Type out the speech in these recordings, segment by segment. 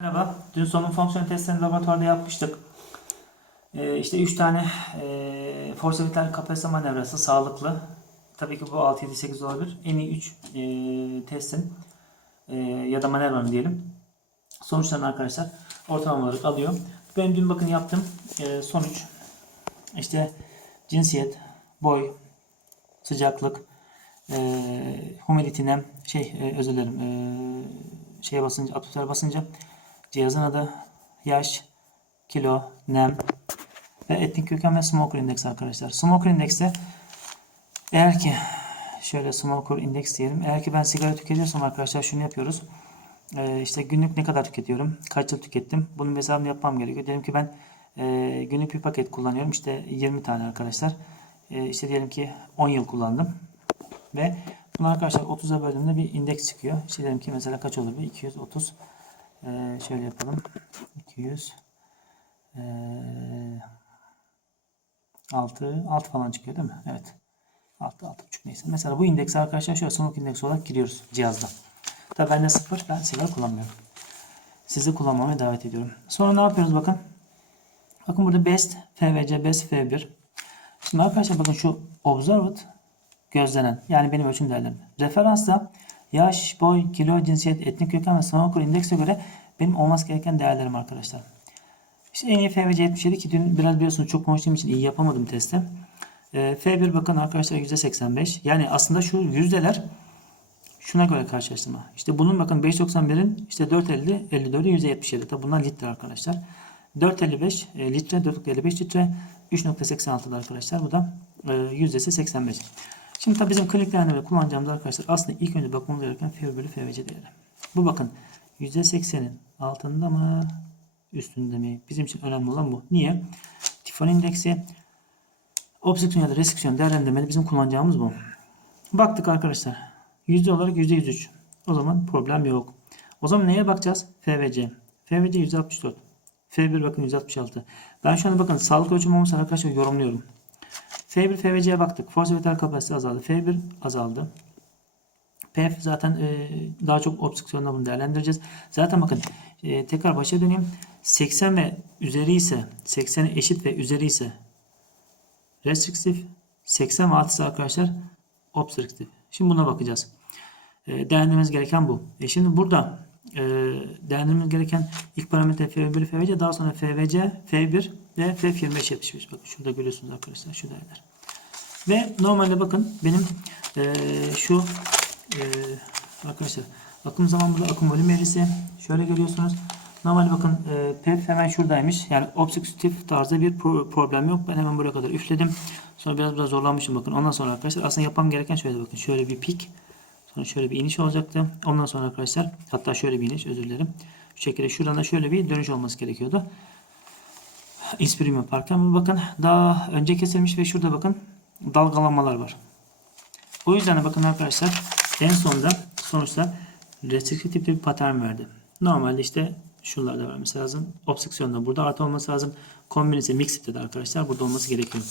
Merhaba. Dün solunum fonksiyon testlerini laboratuvarda yapmıştık. Ee, işte 3 tane e, force vital kapasite manevrası sağlıklı. Tabii ki bu 6, 7, 8 olabilir. En iyi 3 e, testin e, ya da manevranın diyelim. Sonuçlarını arkadaşlar ortalama olarak alıyor. Ben dün bakın yaptım. E, sonuç işte cinsiyet, boy, sıcaklık, e, humidity nem, şey e, özür dilerim e, şeye basınca, atmosfer basınca cihazın adı, yaş, kilo, nem ve etnik köken ve smoker index arkadaşlar. Smoker indekste eğer ki şöyle smoker index diyelim. Eğer ki ben sigara tüketiyorsam arkadaşlar şunu yapıyoruz. Ee, işte günlük ne kadar tüketiyorum? Kaç yıl tükettim? Bunun hesabını yapmam gerekiyor. Diyelim ki ben e, günlük bir paket kullanıyorum. İşte 20 tane arkadaşlar. E, işte diyelim ki 10 yıl kullandım. Ve bunu arkadaşlar 30'a böldüğümde bir indeks çıkıyor. İşte diyelim ki mesela kaç olur bu? 230. Ee, şöyle yapalım. 200 ee, 6 6 falan çıkıyor değil mi? Evet. 6 6.5 neyse. Mesela bu indeks arkadaşlar şöyle smoke indeksi olarak giriyoruz cihazda. Tabii bende sıfır. Ben sigara kullanmıyorum. Sizi kullanmamaya davet ediyorum. Sonra ne yapıyoruz bakın. Bakın burada best FVC best F1. Şimdi arkadaşlar bakın şu observed gözlenen yani benim ölçüm değerlerim. Referansta yaş, boy, kilo, cinsiyet, etnik köken ve smoker indekse göre benim olması gereken değerlerim arkadaşlar. İşte en iyi FVC 77 ki dün biraz biliyorsunuz çok konuştuğum için iyi yapamadım testi. Ee, F1 bakın arkadaşlar %85. Yani aslında şu yüzdeler şuna göre karşılaştırma. İşte bunun bakın 591'in işte 450, 54'ü %77. Tabi bunlar litre arkadaşlar. 455 e, litre, 4.55 litre, 3.86'da arkadaşlar. Bu da e, yüzdesi 85. Şimdi tabi bizim klinik değerleri kullanacağımız arkadaşlar aslında ilk önce bakmamız gereken F bölü FVC değeri. Bu bakın %80'in altında mı üstünde mi? Bizim için önemli olan bu. Niye? Tifon indeksi obstrüksiyon ya da restriksiyon değerlendirmede bizim kullanacağımız bu. Baktık arkadaşlar. Yüzde olarak %103. O zaman problem yok. O zaman neye bakacağız? FVC. FVC %64. F1 bakın %66. Ben şu anda bakın sağlık ölçüm olmasa arkadaşlar yorumluyorum. F1 FVC'ye baktık. Force vital kapasite azaldı. F1 azaldı. PF zaten e, daha çok obstrüksiyonda bunu değerlendireceğiz. Zaten bakın e, tekrar başa döneyim. 80 ve üzeri ise 80'e eşit ve üzeri ise restriktif 80 ve altısı arkadaşlar obstrüktif. Şimdi buna bakacağız. E, değerlendirmemiz gereken bu. E şimdi burada e, değerlendirmemiz gereken ilk parametre F1 bölü FVC daha sonra FVC, F1 ve F25 75. Bakın şurada görüyorsunuz arkadaşlar şu değerler. Ve normalde bakın benim e, şu e, arkadaşlar akım zaman burada akım volüm eğrisi şöyle görüyorsunuz. Normalde bakın e, PEF hemen şuradaymış. Yani obstrüktif tarzda bir pro- problem yok. Ben hemen buraya kadar üfledim. Sonra biraz biraz zorlanmışım bakın. Ondan sonra arkadaşlar aslında yapmam gereken şöyle bakın. Şöyle bir pik. Sonra şöyle bir iniş olacaktı. Ondan sonra arkadaşlar hatta şöyle bir iniş özür dilerim. Şu şekilde şuradan da şöyle bir dönüş olması gerekiyordu. İspirim yaparken bakın daha önce kesilmiş ve şurada bakın dalgalanmalar var. O yüzden de bakın arkadaşlar en sonunda sonuçta restriktif tipli bir patern verdi. Normalde işte şuralarda vermesi lazım. Obstrüksiyonda burada artı olması lazım. Kombinese mixed'de de arkadaşlar burada olması gerekiyor.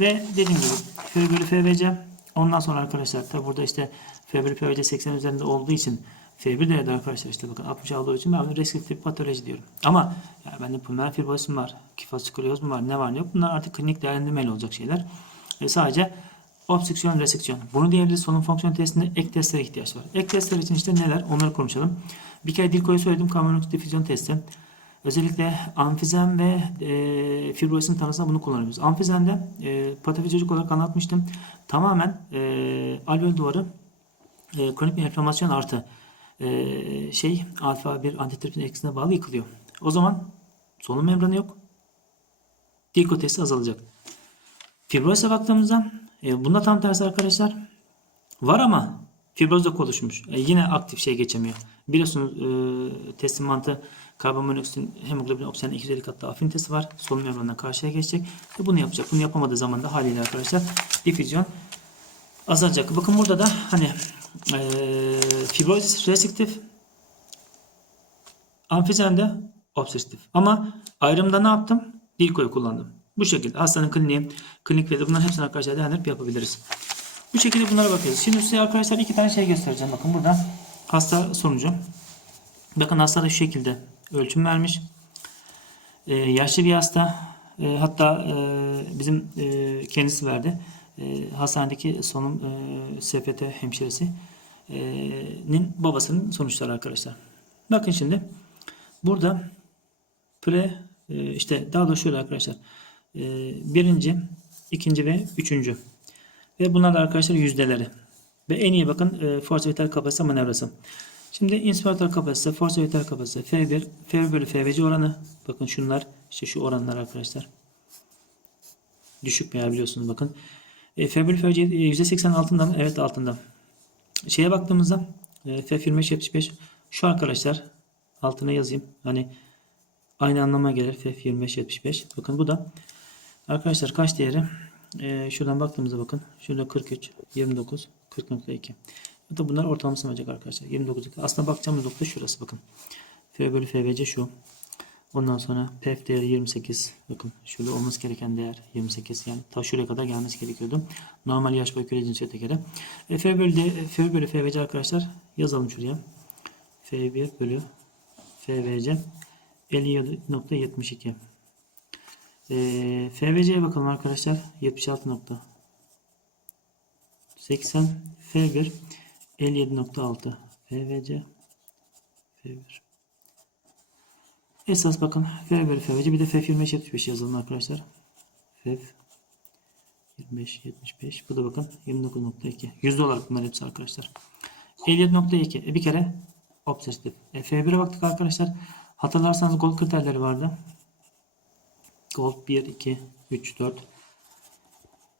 Ve dediğim gibi F bölü FVC ondan sonra arkadaşlar tabi burada işte F bölü FVC 80 üzerinde olduğu için F1 değerde arkadaşlar işte bakın 60 olduğu için ben bunu restriktif patoloji diyorum. Ama yani bende pulmoner fibrozis var, kifasikoloz mu var, ne var ne yok bunlar artık klinik değerlendirmeyle olacak şeyler. Ve sadece obstrüksiyon, restriksiyon. Bunu diyebiliriz solunum fonksiyon testinde ek testlere ihtiyaç var. Ek testler için işte neler? Onları konuşalım. Bir kere Dilko'yu söyledim. Karbonmonoksit difüzyon testi. Özellikle amfizem ve e, fibrozis'in tanısında bunu kullanıyoruz. Amfizemde e, patofizyolojik olarak anlatmıştım. Tamamen e, alveol duvarı e, kronik bir enflamasyon artı e, şey alfa 1 antitrypsin etkisine bağlı yıkılıyor. O zaman solunum membranı yok. Dilko testi azalacak. Fibrozise baktığımızda e, bunda tam tersi arkadaşlar. Var ama fibroz da oluşmuş. E, yine aktif şey geçemiyor. Biliyorsunuz e, testin mantığı karbonmonoksitin hemoglobin oksijen 250 kat daha afinitesi var. Solunum membranına karşıya geçecek. Ve bunu yapacak. Bunu yapamadığı zaman da haliyle arkadaşlar difüzyon azalacak. Bakın burada da hani e, fibrozis restriktif amfizemde obstrüktif. Ama ayrımda ne yaptım? Dilko'yu kullandım. Bu şekilde hastanın kliniği, klinik ve de bunların hepsini arkadaşlar değerlendirip yapabiliriz. Bu şekilde bunlara bakıyoruz. Şimdi size arkadaşlar iki tane şey göstereceğim. Bakın burada hasta sonucu. Bakın hasta da şu şekilde ölçüm vermiş. Ee, yaşlı bir hasta. Ee, hatta e, bizim e, kendisi verdi. E, hastanedeki solunum e, SPT hemşiresi'nin babasının sonuçları arkadaşlar. Bakın şimdi burada pre e, işte daha da şöyle arkadaşlar. E, birinci, ikinci ve üçüncü. Ve bunlar da arkadaşlar yüzdeleri. Ve en iyi bakın e, force vital kapasite manevrası. Şimdi inspirator kapasite, force vital kapasite, F1, F1 bölü FVC oranı. Bakın şunlar, işte şu oranlar arkadaşlar. Düşük veya biliyorsunuz bakın. E, F bölü FVC %80 altında mı? Evet altında. Şeye baktığımızda e, F25 75 şu arkadaşlar altına yazayım. Hani aynı anlama gelir F25 75. Bakın bu da arkadaşlar kaç değeri? E, şuradan baktığımızda bakın. Şurada 43, 29, 40.2. Hatta bunlar ortalaması olacak arkadaşlar. 29. Aslında bakacağımız nokta şurası bakın. F bölü FVC şu. Ondan sonra PF değeri 28. Bakın şurada olması gereken değer 28. Yani ta şuraya kadar gelmesi gerekiyordu. Normal yaş boyu küre cinsiyete göre. E, F bölü, de, F bölü FVC arkadaşlar yazalım şuraya. F1 bölü FVC 57.72. E, FVC'ye bakalım arkadaşlar. 76.80 F1 57.6 FVC F1 Esas bakın F bölü FVC bir de F 25 75 yazalım arkadaşlar. F 25 75 bu da bakın 29.2 yüzde olarak bunlar hepsi arkadaşlar. 57.2 e bir kere obsesif. E, F1'e baktık arkadaşlar. Hatırlarsanız gold kriterleri vardı. Gold 1 2 3 4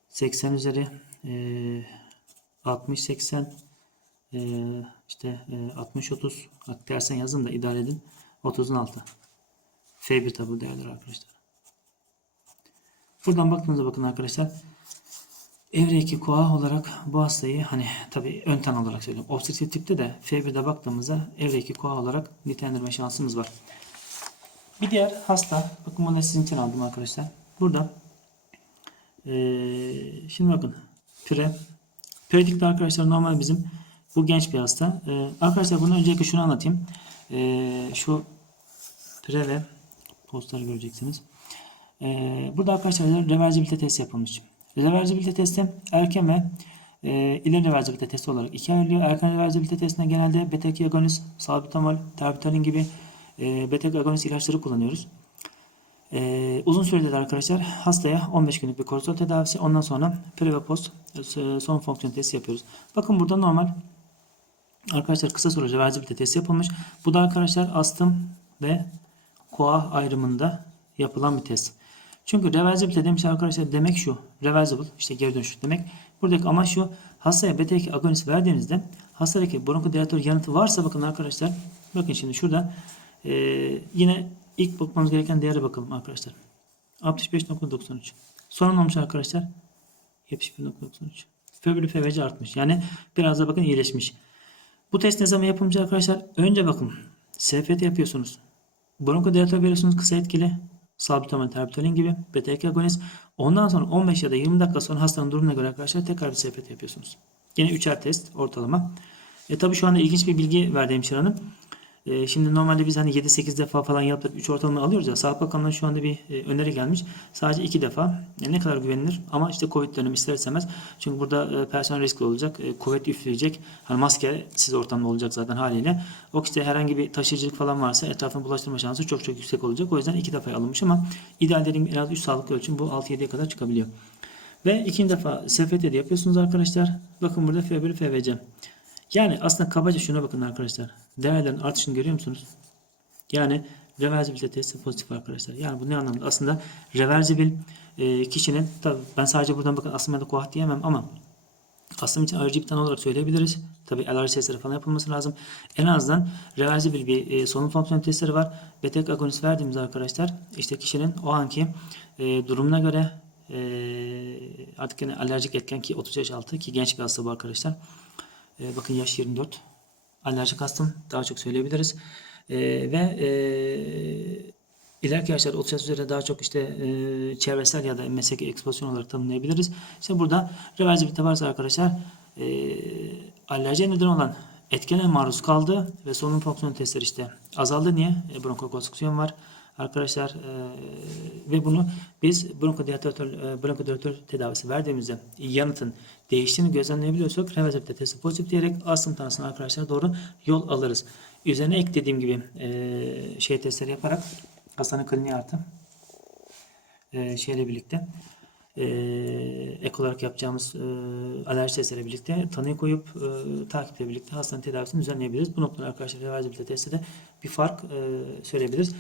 80 üzeri e, 60 80 e, işte e, 60 30 tersen yazın da idare edin. 30'un altı. F1 tabi değerler arkadaşlar. Buradan baktığınızda bakın arkadaşlar. Evre 2 koa olarak bu hastayı hani tabi ön tan olarak söylüyorum. Obstrüktif tipte de F1'de baktığımızda evre 2 koa olarak nitelendirme şansımız var. Bir diğer hasta. Bakın bunu da sizin için aldım arkadaşlar. Burada ee, şimdi bakın pire. Piredikte arkadaşlar normal bizim bu genç bir hasta. Ee, arkadaşlar bunu öncelikle şunu anlatayım. Ee, şu pire ve postları göreceksiniz. Ee, burada arkadaşlar reversibilite testi yapılmış. Reversibilite testi erken ve e, ileri reversibilite testi olarak ikiye ayrılıyor. Erken reversibilite testinde genelde beta-2 agonist, salbutamol, terbitalin gibi e, beta agonist ilaçları kullanıyoruz. E, uzun sürede de arkadaşlar hastaya 15 günlük bir kortizol tedavisi ondan sonra pre ve post e, son fonksiyon testi yapıyoruz. Bakın burada normal arkadaşlar kısa süre reversibilite testi yapılmış. Bu da arkadaşlar astım ve koa ayrımında yapılan bir test. Çünkü reversible demiş arkadaşlar demek şu. Reversible işte geri dönüş demek. Buradaki amaç şu. Hastaya beta 2 agonist verdiğinizde hastadaki bronkodilatör yanıtı varsa bakın arkadaşlar. Bakın şimdi şurada e, yine ilk bakmamız gereken değere bakalım arkadaşlar. 65.93. Sonra olmuş arkadaşlar? 71.93. F bölü FVC artmış. Yani biraz da bakın iyileşmiş. Bu test ne zaman yapılmış arkadaşlar? Önce bakın. SFT yapıyorsunuz. Bronkodilatör veriyorsunuz kısa etkili. Salbutamol, terbitalin gibi beta 2 agonist. Ondan sonra 15 ya da 20 dakika sonra hastanın durumuna göre arkadaşlar tekrar bir SPT yapıyorsunuz. Yine 3'er test ortalama. E tabi şu anda ilginç bir bilgi verdi hemşire hanım. E, şimdi normalde biz hani 7-8 defa falan yaptık 3 ortalama alıyoruz ya. Sağlık Bakanlığı'ndan şu anda bir e, öneri gelmiş. Sadece 2 defa. E, ne kadar güvenilir? Ama işte Covid dönemi ister istemez. Çünkü burada e, personel riskli olacak. E, kuvvet üfleyecek. Hani maske siz ortamda olacak zaten haliyle. O işte herhangi bir taşıyıcılık falan varsa etrafını bulaştırma şansı çok çok yüksek olacak. O yüzden 2 defa alınmış ama ideal dediğim en az 3 sağlık ölçüm bu 6-7'ye kadar çıkabiliyor. Ve ikinci defa SFT'de yapıyorsunuz arkadaşlar. Bakın burada F bölü FVC. Yani aslında kabaca şuna bakın arkadaşlar. Değerlerin artışını görüyor musunuz? Yani reversibilite testi pozitif arkadaşlar. Yani bu ne anlamda? Aslında reversibil e, kişinin tabi ben sadece buradan bakın astım ya da diyemem ama astım için alerji bir tane olarak söyleyebiliriz. Tabi alerji testleri falan yapılması lazım. En azından reversibil bir e, solunum fonksiyon testleri var. Beta agonist verdiğimiz arkadaşlar işte kişinin o anki e, durumuna göre e, artık yine alerjik etken ki 30 yaş altı ki genç bir hasta bu arkadaşlar. E, bakın yaş 24. Alerjik astım daha çok söyleyebiliriz. E, ve e, ileriki yaşlar 30 yaş üzerinde daha çok işte e, çevresel ya da mesleki ekspozisyon olarak tanımlayabiliriz. İşte burada reversibilite varsa arkadaşlar e, alerjiye neden olan etkene maruz kaldı ve solunum fonksiyon testleri işte azaldı. Niye? E, bronkokonstrüksiyon var. Arkadaşlar e, ve bunu biz bronkodilatör, e, bronkodilatör tedavisi verdiğimizde yanıtın değiştiğini gözlemleyebiliyorsak reversibilite testi pozitif diyerek astım tanısına arkadaşlar doğru yol alırız. Üzerine ek dediğim gibi e, şey testleri yaparak hastanın kliniği artı e, şeyle birlikte e, ek olarak yapacağımız e, alerji testleriyle birlikte tanıyı koyup e, takiple birlikte hastanın tedavisini düzenleyebiliriz. Bu noktada arkadaşlar reversibilite testi de bir fark e, söyleyebiliriz.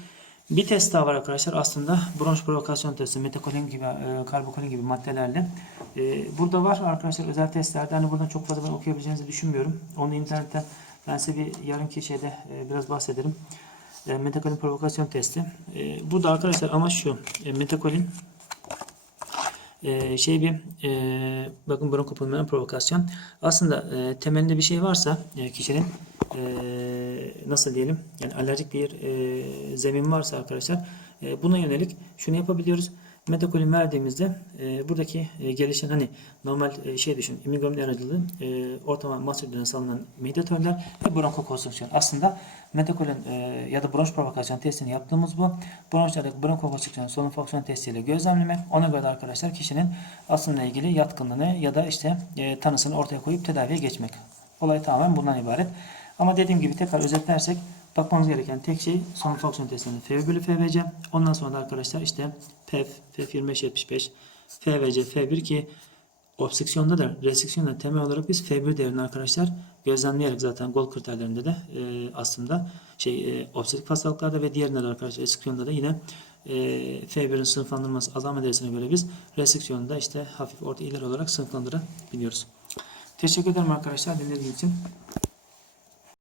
Bir test daha var arkadaşlar aslında bronş provokasyon testi, metakolin gibi, e, karbokolin gibi maddelerle. E, burada var arkadaşlar özel testlerde. Hani buradan çok fazla ben okuyabileceğinizi düşünmüyorum. Onu internetten ben size bir yarınki şeyde e, biraz bahsederim. Metakolin provokasyon testi. E, burada arkadaşlar amaç şu. Metakolin şey bir bakın bronkopulmoner provokasyon. Aslında temelinde bir şey varsa kişinin e, nasıl diyelim yani alerjik bir e, zemin varsa arkadaşlar e, buna yönelik şunu yapabiliyoruz. Metakolin verdiğimizde e, buradaki e, gelişen hani normal e, şey düşün immunoglobulin aracılığı e, ortama masülden salınan mediatörler ve bronkokonstrüksiyon. Aslında metakolin e, ya da bronş provokasyon testini yaptığımız bu. Bronşlardaki bronkokonstrüksiyon solunum fonksiyon testiyle gözlemlemek. Ona göre arkadaşlar kişinin aslında ilgili yatkınlığını ya da işte e, tanısını ortaya koyup tedaviye geçmek. Olay tamamen bundan ibaret. Ama dediğim gibi tekrar özetlersek bakmamız gereken tek şey solunum fonksiyon testinin FV bölü FVC. Ondan sonra da arkadaşlar işte PEF, FEF 2575, FVC, F1 ki obstrüksiyonda da restriksiyonda temel olarak biz F1 değerini arkadaşlar gözlemleyerek zaten gol kriterlerinde de e, aslında şey e, obstrüktif hastalıklarda ve diğerinde de arkadaşlar restriksiyonda da yine e, F1'in sınıflandırılması azalma derecesine göre biz restriksiyonda işte hafif orta ileri olarak sınıflandırabiliyoruz. Teşekkür ederim arkadaşlar dinlediğiniz için.